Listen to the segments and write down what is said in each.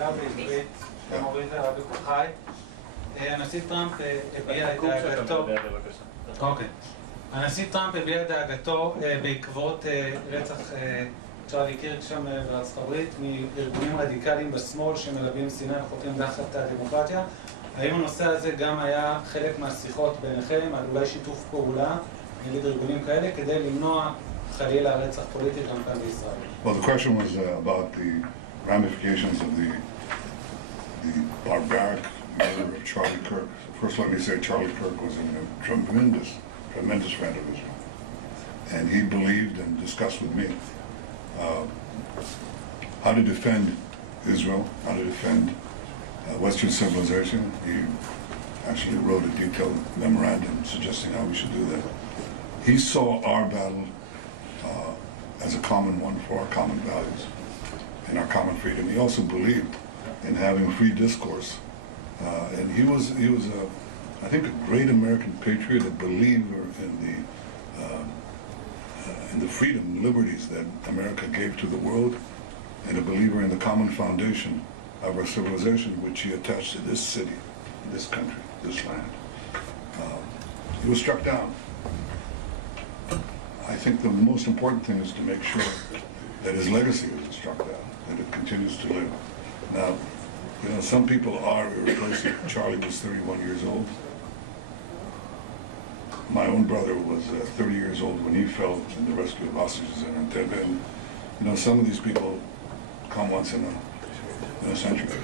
שאלה בעברית, למורים ורבי קוחי. הנשיא טראמפ הביע את דאגתו. אוקיי. הנשיא טראמפ הביע את דאגתו בעקבות רצח צ'רלי קירק שם בארצות הברית מארגונים רדיקליים בשמאל שמלווים שנאה וחותרים תחת הדמוקרטיה. האם הנושא הזה גם היה חלק מהשיחות ביניכם על אולי שיתוף פעולה נגד ארגונים כאלה כדי למנוע חלילה רצח פוליטי גם כאן בישראל? Well, the question was about the ramifications of the barbaric murder of Charlie Kirk. First, let me say Charlie Kirk was a tremendous friend of Israel. And he believed and discussed with me how to defend Israel, how to defend Western civilization. He actually wrote a detailed memorandum suggesting how we should do that. He saw our battle as a common one for our common values and our common freedom. He also believed in having free discourse. And he was I think, a great American patriot, a believer in the freedom and liberties that America gave to the world, and a believer in the common foundation of our civilization, which he attached to this city, this country, this land. He was struck down. I think the most important thing is to make sure that his legacy isn't struck down, that it continues to live. Now, you know, some people are irreplaceable. Charlie was 31 years old. My own brother was 30 years old when he fell in the rescue of hostages in Entebbe. And, you know, some of these people come once in a century.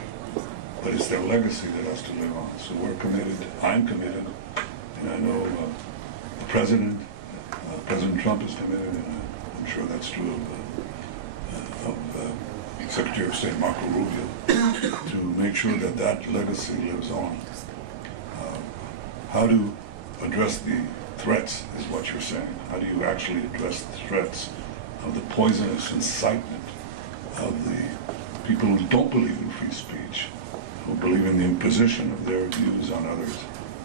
But it's their legacy that has to live on. So we're committed, I'm committed, and I know President Trump is committed, and I'm sure that's true of Secretary of State Marco Rubio, to make sure that that legacy lives on. How to address the threats is what you're saying. How do you actually address the threats of the poisonous incitement of the people who don't believe in free speech, who believe in the imposition of their views on others,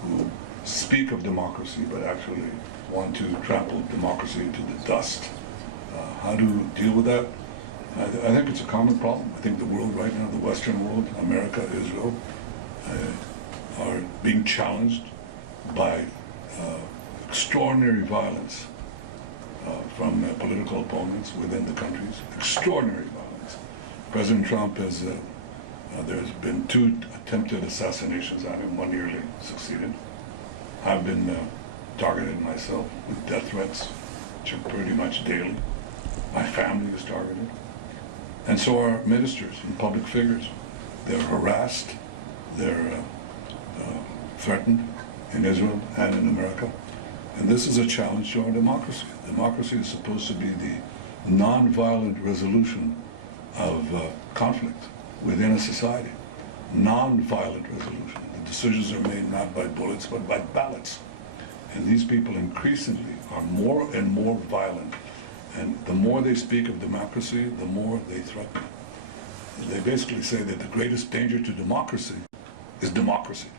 who speak of democracy but actually want to trample democracy to the dust? How to deal with that? I think it's a common problem. I think the world right now, the Western world, America, Israel, are being challenged by extraordinary violence from political opponents within the countries. Extraordinary violence. President Trump has, there's been 2 attempted assassinations on him, one nearly succeeded. I've been targeted myself with death threats, which are pretty much daily. My family is targeted. And so are ministers and public figures. They're harassed, they're threatened in Israel and in America. And this is a challenge to our democracy. Democracy is supposed to be the non-violent resolution of conflict within a society. Non-violent resolution. The decisions are made not by bullets, but by ballots. And these people increasingly are more and more violent. And the more they speak of democracy, the more they threaten it. They basically say that the greatest danger to democracy is democracy.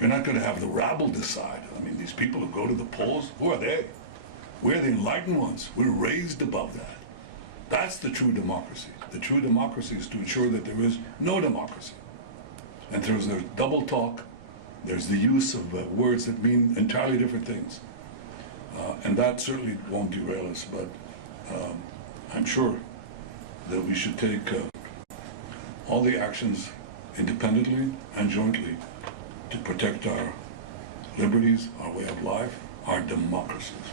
You're not going to have the rabble decide. I mean, these people who go to the polls, who are they? We're the enlightened ones. We're raised above that. That's the true democracy. The true democracy is to ensure that there is no democracy. And there's the double talk. There's the use of words that mean entirely different things. And that certainly won't derail us, but I'm sure that we should take all the actions independently and jointly to protect our liberties, our way of life, our democracies.